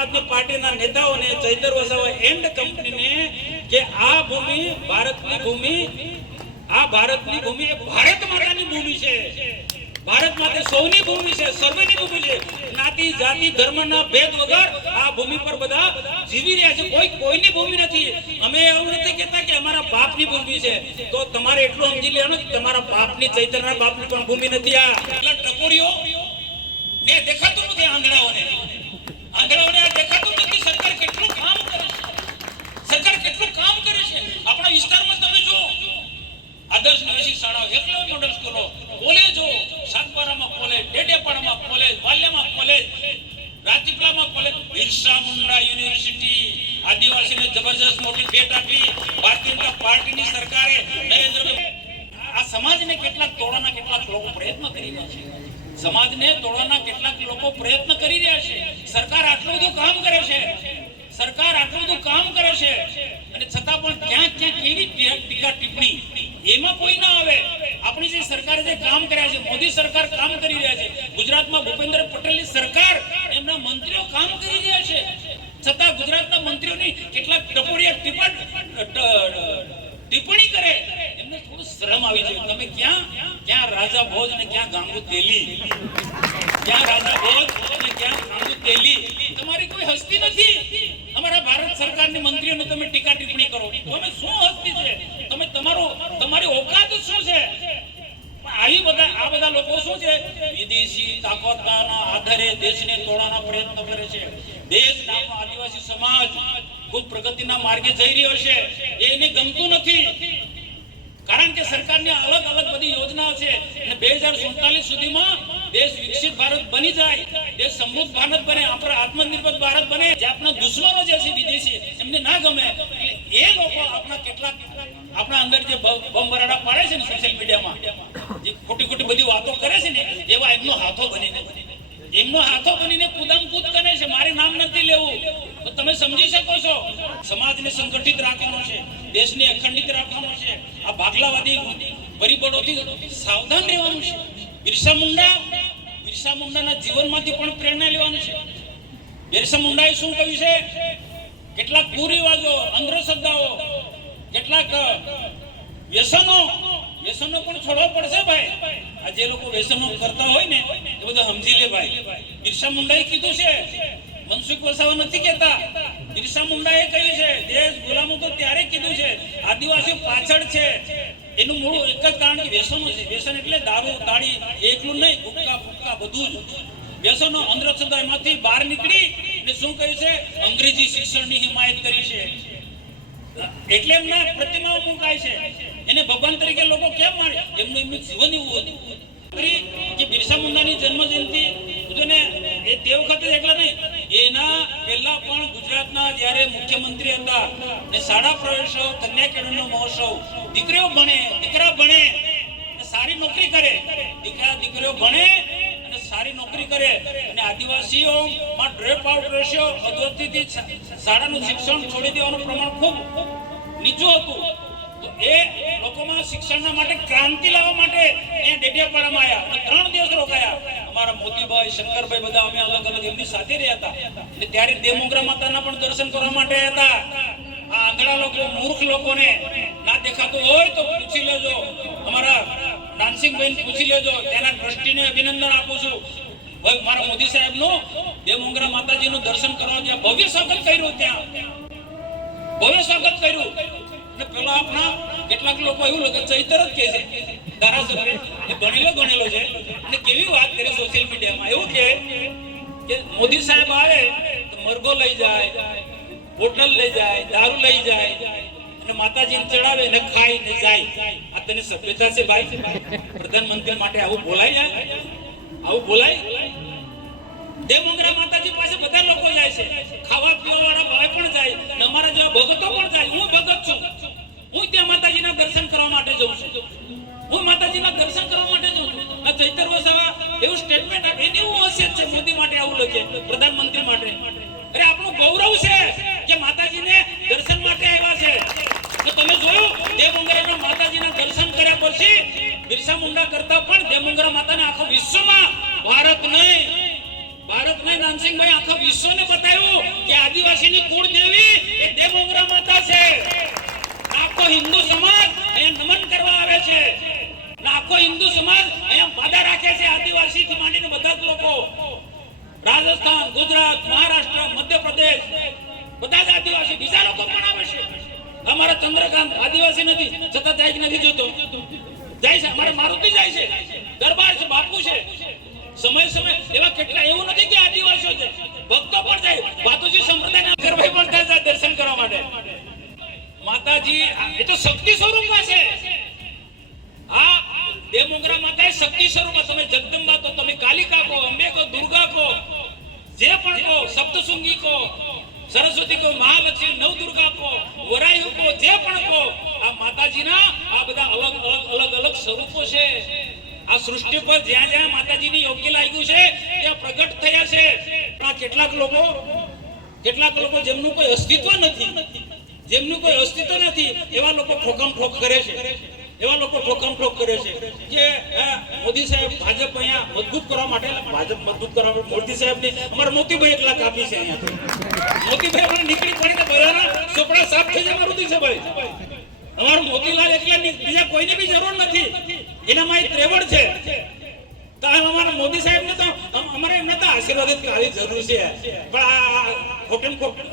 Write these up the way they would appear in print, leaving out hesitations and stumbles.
આદમી પાર્ટીના નેતાઓને ચૈતર વસાવા એન્ડ કંપનીને કે આ ભૂમિ ભારતની ભૂમિ, આ ભારતની ભૂમિ એ ભારત માતાની ભૂમિ છે, ભારત માતા સૌની ભૂમિ છે, સર્વની ભૂમિ છે, જ્ઞાતિ જાતિ ધર્મના ભેદ વગર આ ભૂમિ પર બધા જીવી રહ્યા છે, કોઈ કોઈની ભૂમિ નથી. અમે એવું નથી કહેતા કે અમારા બાપની ભૂમિ છે, તો તમારે એટલું સમજી લેવાનું કે તમારા બાપની ચૈતરના બાપની પણ ભૂમિ નથી. આ એટલા ટકોરીઓ ને દેખાતું નથી, આંધળાઓને દેખાતું નથી. સરકાર કેટલું કામ કરે છે, સરકાર કેટલું કામ કરે છે. આપણા વિસ્તારમાં તમે જો આદર્શ નિવાસી શાળાઓ, એકલવ્ય મોડલ સ્કૂલો, કોલેજો, સાગબારામાં કોલેજ, ડેડિયાપાડામાં કોલેજ, વાલિયામાં કોલેજ, રાજપીપળામાં કોલેજ, બિરસા મુંડા યુનિવર્સિટી, આદિવાસીને જબરજસ્ત મોટી ભેટ આપી ભારતીય જનતા પાર્ટીની સરકારે. નરેન્દ્રભાઈ આ સમાજને કેટલાક તોડવાના કેટલાક લોકો પ્રયત્ન કરી રહ્યા છે, સમાજને તોડવાના કેટલાક લોકો પ્રયત્ન કરી રહ્યા છે. સરકાર આટલું બધું કામ કરે છે, સરકાર આટલું બધું કામ કરે છે, અને છતાં પણ ક્યાંક કેવી ટીકા ટિપ્પણી એમાં કોઈ ના આવે. આપણી જે સરકારે જે કામ કર્યા છે, મોદી સરકાર કામ કરી રહ્યા છે, ગુજરાતમાં ભૂપેન્દ્ર પટેલની સરકાર, એમના મંત્રીઓ કામ કરી રહ્યા છે, છતાં ગુજરાતના મંત્રીઓની કેટલાક ટપોડિયા ટિપ્પણી કરે, એમને થોડું શરમ આવી જાય. તમે ક્યાં રાજા ભોજ અને ક્યાં ગાંગુ તેલી, ક્યાં રાજા ભોજ અને ક્યાં ગાંગુ તેલી. તમારી કોઈ હસ્તી નથી. અમારા ભારત સરકારની મંત્રીઓને તમે ટીકા ટિપ્પણી કરો, તમે શું હસ્તી છે? તમે તમારી ઓકાત શું છે? આ બધા લોકો શું છે, વિદેશી તાકાતના આધારે દેશને તોડવાના પ્રયત્નો કરે છે. દેશના આદિવાસી સમાજ ખૂબ પ્રગતિના માર્ગે જઈ રહ્યો છે, એને ગમતું નથી. કારણ કે સરકારની અલગ અલગ બધી યોજનાઓ છે, અને 2047 સુધીમાં દેશ વિકસિત ભારત બની જાય, દેશ સમૃદ્ધ ભારત બને, આપણે આત્મનિર્ભર ભારત બને. જે આપણા દુશ્મનો જે છે વિદેશી, એમને ના ગમે, એ લોકો આપણા અંદર જે બમ બરાડા પાડે છે ને સોશિયલ મીડિયામાં, જે ખોટી બધી વાતો કરે છે ને, એવા એમનો હાથો બનીને કૂદામકૂદ કરે છે. મારે નામ નથી લેવું, તો તમે સમજી શકો છો. સમાજને સંગઠિત રાખવાનો છે, દેશને અખંડિત રાખવાનો છે. આ ભાગલાવાદી પરિબળોથી સાવધાન રહેવાનું છે. બિરસા મુંડાના જીવનમાંથી પણ પ્રેરણા લેવાની છે. બિરસા મુંડાએ શું કહ્યું છે? કેટલાક કુરિવાજો, અંધશ્રદ્ધાઓ, કેટલાક વ્યસનો પણ છોડવા પડશે ભાઈ. આ જે લોકો વ્યસનો કરતા હોય ને, એ બધું સમજી લે ભાઈ. બિરસા મુંડાએ કીધું છે, મનસુખ વસાવા નથી કહેતા. બિરસા મુંડાએ કહ્યું છે, દેશ ગુલામો તો ત્યારે કીધું છે, આદિવાસી પાછળ છે. એનું મૂળ એક જ કારણ કે વ્યસનો છે. વ્યસન એટલે દારૂ તાળી એકલું નહીં, ગુટકા ફુટકા બધું જ વ્યસનો, અંધશ્રદ્ધા, એમાંથી બહાર નીકળી અને શું કહ્યું છે, અંગ્રેજી શિક્ષણની હિમાયત કરી છે. એટલે એમના પ્રતિમાઓ મુકાય છે. એને ભગવાન તરીકે લોકો કેમ માને? એમનું જીવન એવું હતું કે બિરસા મુંડાની જન્મ જયંતિ એ તે વખતે એકલા નહીં, એના પહેલા પણ ગુજરાતના જ્યારે મુખ્યમંત્રી હતા ને શાળા પ્રવેશો, કન્યા કેળવણીનો મહોત્સવ, દીકરીઓ ભણે, દીકરા ભણે, સારી નોકરી કરે, દીકરીઓ ભણે અને સારી નોકરી કરે, અને આદિવાસીઓમાં ડ્રોપ આઉટ રેશિયો અધોગતિથી શાળાનું શિક્ષણ છોડી દેવાનું પ્રમાણ ખૂબ નીચું હતું. તો એ લોકોમાં શિક્ષણના માટે ક્રાંતિ લાવવા માટે એ ડેડિયાપાડામાં આવ્યા, 3 દિવસ રોકાયા. અમારા મોતીભાઈ, શંકરભાઈ બધા અમે અલગ અલગ એમની સાથે રહ્યા હતા. અને ત્યારે દેમોગરા માતાના પણ દર્શન કરવા માટે હતા. આ આંધળા લોકો, મૂર્ખ લોકોને ના દેખાતું હોય તો પૂછી લેજો, અમારા ડાન્સિંગભાઈને પૂછી લેજો. તેના ટ્રસ્ટીને અભિનંદન આપું છું. મારા મોદી સાહેબનું દેમોગરા માતાજીનું દર્શન કરવા ત્યાં ભવ્ય સ્વાગત કર્યું, પેલા આપણા કેટલાક લોકો એવું લોકો ચૈતર જ કહે છે, ધારાસભ્ય એ ગણેલો છે, અને કેવી વાત કરે સોશિયલ મીડિયામાં. એવું કે મોદી સાહેબ આવે તો મરઘો લઈ જાય, હોટલ લઈ જાય, દારૂ લઈ જાય, અને માતાજીને ચડાવે ને ખાઈ ને જાય. આ તને સભ્યતા છે ભાઈ? પ્રધાનમંત્રી માટે આવું બોલાય? આવું બોલાય? દેમોગરા માતાજી પાસે બધા લોકો જાય છે, ખાવા પીવા વાળા ભાઈ પણ જાય, અને અમારા જેવા ભગતો પણ જાય. હું ભગત છું, હું ત્યાં માતાજીના દર્શન કરવા માટે જઉં છું, હું માતાજીના દર્શન કરવા માટે જઉં છું. આ ચૈતર વસાવા એવું સ્ટેટમેન્ટ આપે, એની એવું હસિયત છે મોદી માટે આવું લખે, પ્રધાનમંત્રી માટે. અરે આપણું ગૌરવ છે કે માતાજીને દર્શન માટે આવ્યા છે. તો તમે જોયું દેમોગરાના માતાજીના દર્શન કર્યા પછી બિરસા મુંડા કરતા પણ દેમોગરા માતાને આખા વિશ્વમાં, ભારત નહીં નાનસિંહભાઈ, આખા વિશ્વને બતાવ્યું મોગરા માતા છે. આખો હિન્દુ સમાજ અહીંયા નમન કરવા આવે છે. આખો હિન્દુ સમાજ અહીંયા વાદા રાખે છે. આદિવાસી થી માંડીને બધા જ લોકો, રાજસ્થાન, ગુજરાત, મહારાષ્ટ્ર, મધ્યપ્રદેશ, બધા જ આદિવાસી, બીજા લોકો પણ આવે છે. અમારા ચંદ્રકાંત આદિવાસી નથી, છતાં જાય નથી જોતો, જાય છે. અમારા મારુતિ જાય છે, દરબાર છે, બાપુ છે. સમય સમય એવા કેટલા, એવું નથી કે આદિવાસીઓ છે, ભક્તો પણ જાય. વાતોજી સંપ્રદાયના ગરભાઈ પણ થાય દર્શન કરવા માટે. માતાજી એ તો શક્તિ સ્વરૂપમાં છે. હા, બે મોગરા માતા એ શક્તિ સ્વરૂપમાં. તમે જગદંબા તો, તમે કાલિકા કહો, અંબે કહો, દુર્ગા કહો, જે પણ કહો, સપ્તશૃંગી કહો, સરસ્વતી કહો, મહાલક્ષ્મી, નવદુર્ગા કહો, વરાયુ કહો, જે પણ કહો, આ માતાજીના આ બધા અલગ અલગ સ્વરૂપો છે. આ સૃષ્ટિ પર જ્યાં જ્યાં માતાજીની યોગ્ય લાગ્યું છે ત્યાં પ્રગટ થયા છે. પણ કેટલાક લોકો જેમનું કોઈ અસ્તિત્વ નથી, એવા લોકો ઠોકમ કરે છે. કે મોદી સાહેબ, ભાજપ અહીંયા મજબૂત કરવા માટે, મોદી સાહેબને અમારા મોતીભાઈ એકલા કાપી છે. અહીંયા મોતીભાઈ પણ નીકળી પડીને બધાના ચોપડા સાફ થઈ જાય. મારું છે ભાઈ, અમારું મોતીલાલ એકલા, બીજા કોઈને બી જરૂર નથી. એનામાં એક ત્રેવડ છે. તો અમારા મોદી સાહેબને તો અમારે એમને તો આશીર્વાદ જ કાઢી જરૂર છે. પણ આ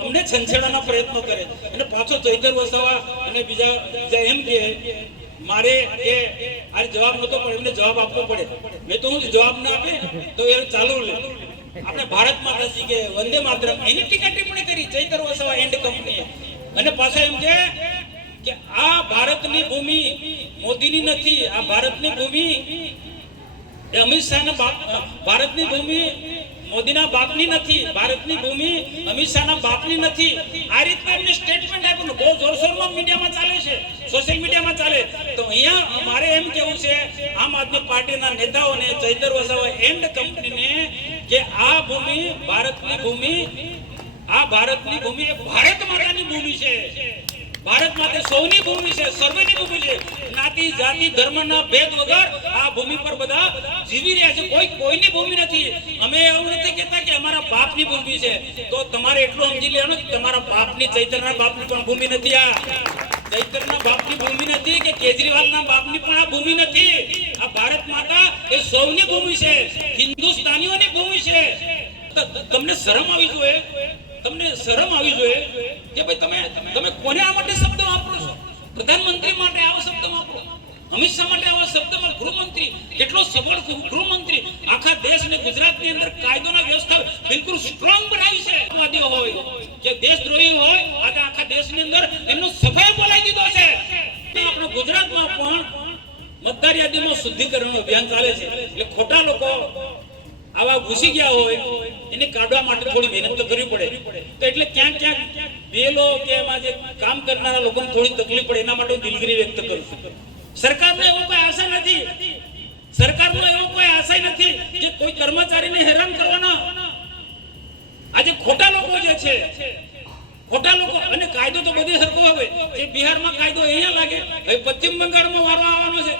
અમને છંછેડાના પ્રયત્નો કરે અને પાછો ચૈતર વસાવા અને બીજા એમ કે મારે એ આ જવાબ નતો, પણ એમને જવાબ આપવો પડે. મેં તો હું જવાબ ના આપે તો એ ચાલુ લે. આપણે ભારત માતાજી કે વંદે માતરમ એની ટીકા ટિપ્પણી કરી ચૈતર વસાવા એન્ડ કંપનીએ. અને પાછા એમ છે કે આ ભારતની ભૂમિ મોદીની નથી, આ ભારતની ભૂમિ અમિત શાહના ભારતની ભૂમિ મોદીના બાપની નથી, ભારતની ભૂમિ અમિત શાહના બાપની નથી. આ રીતના એમને સ્ટેટમેન્ટ આપ્યું. બહુ જોરશોરમાં મીડિયામાં ચાલે છે, સોશિયલ મીડિયામાં ચાલે. તો અહીંયા મારે એમ કેવું છે આમ આદમી પાર્ટીના નેતાઓને, ચૈતર વસાવા એન્ડ કંપનીને, કે આ ભૂમિ ભારતની ભૂમિ, આ ભારતની ભૂમિ એ ભારત માતાની ભૂમિ છે. ભારત માતા સૌની ભૂમિ છે, સર્વની ભૂમિ છે. જ્ઞાતિ, જાતિ, ધર્મના ભેદ વગર આ ભૂમિ પર બધા જીવી રહ્યા છે. કોઈની ભૂમિ નથી. અમે એવું નથી કહેતા કે અમારા બાપની ભૂમિ છે. તો તમારે એટલું સમજી લેવાનું કે તમારા બાપની, ચૈતરના બાપની પણ ભૂમિ નથી. આ ચૈતરના બાપની ભૂમિ નથી કે કેજરીવાલના બાપની પણ આ ભૂમિ નથી. આ ભારત માતા એ સૌની ભૂમિ છે, હિન્દુસ્તાનીઓની ભૂમિ છે. તમને શરમ આવી જોઈએ, તમને શરમ આવી જોઈએ કે ભાઈ તમે કોને આ માટે શબ્દ વાપરો છો? પ્રધાનમંત્રી માટે આવો શબ્દ વાપરો, અમિત શાહ માટે આવો શબ્દ વાપરો. ગૃહમંત્રી કેટલો સબળ ગૃહમંત્રી, આખા દેશને, ગુજરાતની અંદર કાયદોના વ્યવસ્થા બિલકુલ સ્ટ્રોંગ બનાવી છે. વાદીઓ હોય કે દેશદ્રોહી હોય, આજે આખા દેશની અંદર એમનો સફાઈ બોલાવી દીધો છે. આપણા ગુજરાતમાં પણ મતદાર યાદીમાં શુદ્ધિકરણનું અભિયાન ચાલે છે. એટલે ખોટા લોકો આવા ઘૂસી ગયા હોય એને કાઢવા માટે થોડી મહેનત તો કરવી પડે. તો એટલે ક્યાંક બેલો કે એમાં જે કામ કરનારા લોકોને થોડી તકલીફ પડે, એના માટે હું દિલગીરી વ્યક્ત કરું છું. સરકારને એવો કોઈ આશા નથી, સરકારનો એવો કોઈ આશય નથી કે કોઈ કર્મચારીને હેરાન કરવાના. આજે ખોટા લોકો જે છે, ખોટા લોકો, અને કાયદો તો બધે સરખો હવે. એ બિહારમાં કાયદો અહીંયા લાગે, હવે પશ્ચિમ બંગાળમાં વારો આવવાનો છે.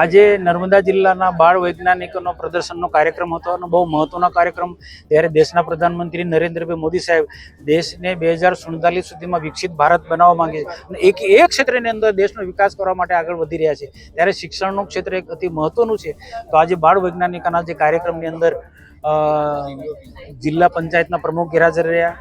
આજે નર્મદા જિલ્લાના બાળ વૈજ્ઞાનિકોનો પ્રદર્શનનો કાર્યક્રમ હતો અને બહુ મહત્વનો કાર્યક્રમ. ત્યારે દેશના પ્રધાનમંત્રી નરેન્દ્રભાઈ મોદી સાહેબ દેશને 2047 સુધીમાં વિકસિત ભારત બનાવવા માંગે છે અને એક ક્ષેત્રની અંદર દેશનો વિકાસ કરવા માટે આગળ વધી રહ્યા છે. ત્યારે શિક્ષણનું ક્ષેત્ર એક અતિ મહત્વનું છે. તો આજે બાળ વૈજ્ઞાનિકોના જે કાર્યક્રમની અંદર જિલ્લા પંચાયતના પ્રમુખ ગેરહાજર રહ્યા,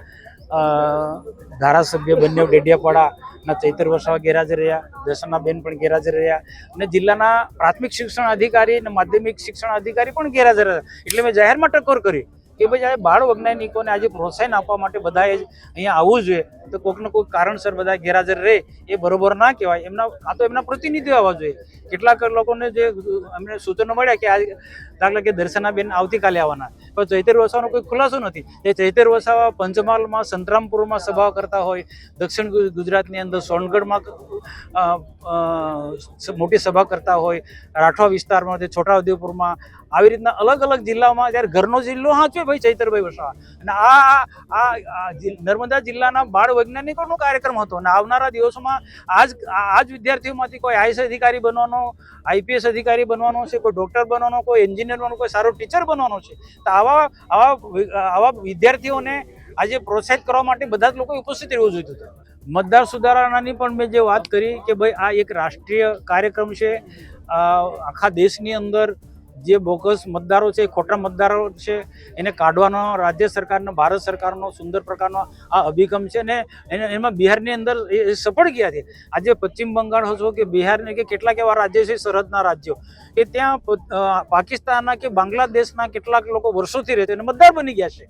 ધારાસભ્ય બંને ડેડિયાપાડાના ચૈતર વસાવા ગેરહાજર રહ્યા, દર્શનાબેન પણ ગેરહાજર રહ્યા અને જિલ્લાના પ્રાથમિક શિક્ષણ અધિકારી અને માધ્યમિક શિક્ષણ અધિકારી પણ ગેરહાજર હતા. એટલે મેં જાહેરમાં ટકોર કરી કે ભાઈ આ બાળ વૈજ્ઞાનિકોને આજે પ્રોત્સાહન આપવા માટે બધાએ અહીંયા આવવું જોઈએ. તો કોઈકને કોઈ કારણસર બધા ગેરહાજર રહે એ બરોબર ના કહેવાય. એમના પ્રતિનિધિઓ આવવા જોઈએ. કેટલાક લોકોને જે અમને સૂચનો મળ્યા કે આ દાખલા કે દર્શનાબેન આવતીકાલે આવવાના, પણ ચૈતર વસાવાનો કોઈ ખુલાસો નથી. એ ચૈતર વસાવા પંચમહાલમાં, સંતરામપુરમાં સભા કરતા હોય, દક્ષિણ ગુજરાતની અંદર સોનગઢમાં મોટી સભા કરતા હોય, રાઠવા વિસ્તારમાં, છોટાઉદેપુરમાં, આવી રીતના અલગ અલગ જિલ્લામાં જ્યારે ઘરનો જિલ્લો હાચવે ભાઈ ચૈતરભાઈ વસાવા. અને આ નર્મદા જિલ્લાના બાળ વૈજ્ઞાનિકોનો કાર્યક્રમ હતો. અને આવનારા દિવસોમાં આ જ વિદ્યાર્થીઓમાંથી કોઈ આઈએસ અધિકારી બનવાનો, આઈપીએસ અધિકારી બનવાનો છે, કોઈ ડોક્ટર બનવાનો, કોઈ એન્જિનિયર બનવાનો, કોઈ સારો ટીચર બનવાનો છે. તો આવા વિદ્યાર્થીઓને આજે પ્રોત્સાહિત કરવા માટે બધા જ લોકો ઉપસ્થિત રહેવું જોઈતું હતું. મતદાર સુધારણાની પણ મેં જે વાત કરી કે ભાઈ આ એક રાષ્ટ્રીય કાર્યક્રમ છે. આખા દેશની અંદર જે બોગસ મતદારો છે, ખોટા મતદારો છે, એને કાઢવાનો રાજ્ય સરકારનો, ભારત સરકારનો સુંદર પ્રકારનો આ અભિગમ છે ને એમાં બિહારની અંદર એ સફળ ગયા છે. આજે પશ્ચિમ બંગાળ હશો કે બિહારની કે કેટલાક એવા રાજ્યો છે, સરહદના રાજ્યો, કે ત્યાં પાકિસ્તાનના કે બાંગ્લાદેશના કેટલાક લોકો વર્ષોથી રહે છે અને મતદાર બની ગયા છે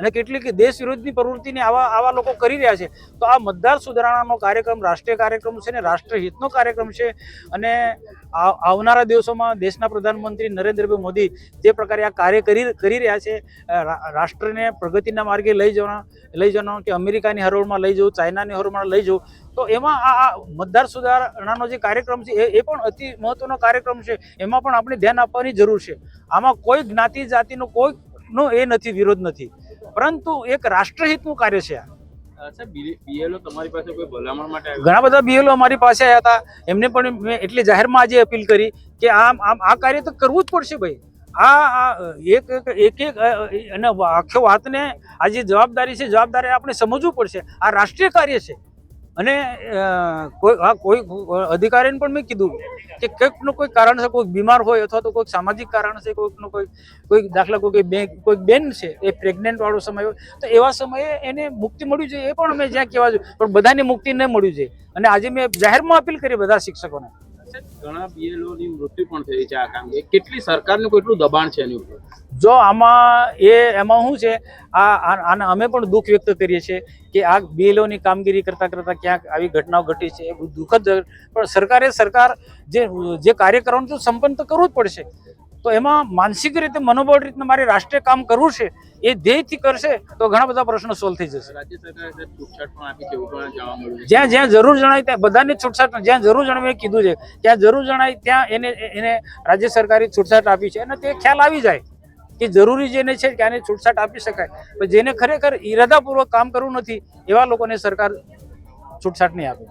અને કેટલીક દેશ વિરોધની પ્રવૃત્તિને આવા લોકો કરી રહ્યા છે. તો આ મતદાર સુધારણાનો કાર્યક્રમ રાષ્ટ્રીય કાર્યક્રમ છે ને રાષ્ટ્રહિતનો કાર્યક્રમ છે. અને આવનારા દિવસોમાં દેશના પ્રધાનમંત્રી નરેન્દ્રભાઈ મોદી જે પ્રકારે આ કાર્ય કરી રહ્યા છે, રાષ્ટ્રને પ્રગતિના માર્ગે લઈ જવાનો કે અમેરિકાની હરોળમાં લઈ જવું, ચાઇનાની હરોળમાં લઈ જવું, તો એમાં આ મતદાર સુધારણાનો જે કાર્યક્રમ છે એ પણ અતિ મહત્વનો કાર્યક્રમ છે. એમાં પણ આપણે ધ્યાન આપવાની જરૂર છે. આમાં કોઈ જ્ઞાતિ જાતિનો કોઈનો એ નથી, વિરોધ નથી, પરંતુ એક રાષ્ટ્રહિતનું કાર્ય છે. બીએલઓ તમારી પાસે કોઈ ભલામણ માટે ઘણા બધા બીએલઓ અમારી પાસે આવ્યા હતા. એમને પણ મેં એટલે જાહેરમાં આજે અપીલ કરી કે આ કાર્ય તો કરવું જ પડશે ભાઈ. એક અને આખો વાતને આ જે જવાબદારી છે, જવાબદારી આપણે સમજવું પડશે. આ રાષ્ટ્રીય કાર્ય છે. અને કોઈ અધિકારીને પણ મેં કીધું કે કંઈકનું કોઈ કારણ છે, કોઈ બીમાર હોય અથવા તો કોઈ સામાજિક કારણ છે, કોઈકનું કોઈ દાખલા કોઈ બેન છે એ પ્રેગ્નેન્ટ વાળો સમય હોય તો એવા સમયે એને મુક્તિ મળવી જોઈએ. એ પણ મેં જ્યાં કહેવા જોઈએ, પણ બધાની મુક્તિ ન મળવી જોઈએ. અને આજે મેં જાહેરમાં અપીલ કરી બધા શિક્ષકોને. ઘણા બીએલઓની મૃત્યુ પણ થઈ છે આ કામ. કેટલી સરકારનું કેટલું દબાણ છે એની ઉપર? જો એમાં શું છે, આને અમે પણ દુઃખ વ્યક્ત કરીએ છીએ કે આ બીએલઓની કામગીરી કરતા ક્યાંક આવી ઘટનાઓ ઘટી છે. એ દુઃખદ, પણ સરકાર જે કાર્ય કરવાનું તો સંપન્ન તો કરવું જ પડશે. તો એમાં માનસિક રીતે, મનોબળ રીતે મારે રાષ્ટ્રીય કામ કરવું છે એ ધ્યેયથી કરશે તો ઘણા બધા પ્રશ્નો સોલ્વ થઈ જશે. રાજ્ય સરકારે છૂટછાટ પણ આપી છે એવું પણ જાણવા મળ્યું છે. જ્યાં જરૂર જણાય ત્યાં બધાને છૂટછાટ, જ્યાં જરૂર જણાય મેં કીધું છે, ત્યાં જરૂર જણાય ત્યાં એને રાજ્ય સરકારે છૂટછાટ આપી છે. અને તે ખ્યાલ આવી જાય કે જરૂરી જેને છે કે આને છૂટછાટ આપી શકાય, પણ જેને ખરેખર ઈરાદાપૂર્વક કામ કરવું નથી એવા લોકોને સરકાર છૂટછાટ નહીં આપે.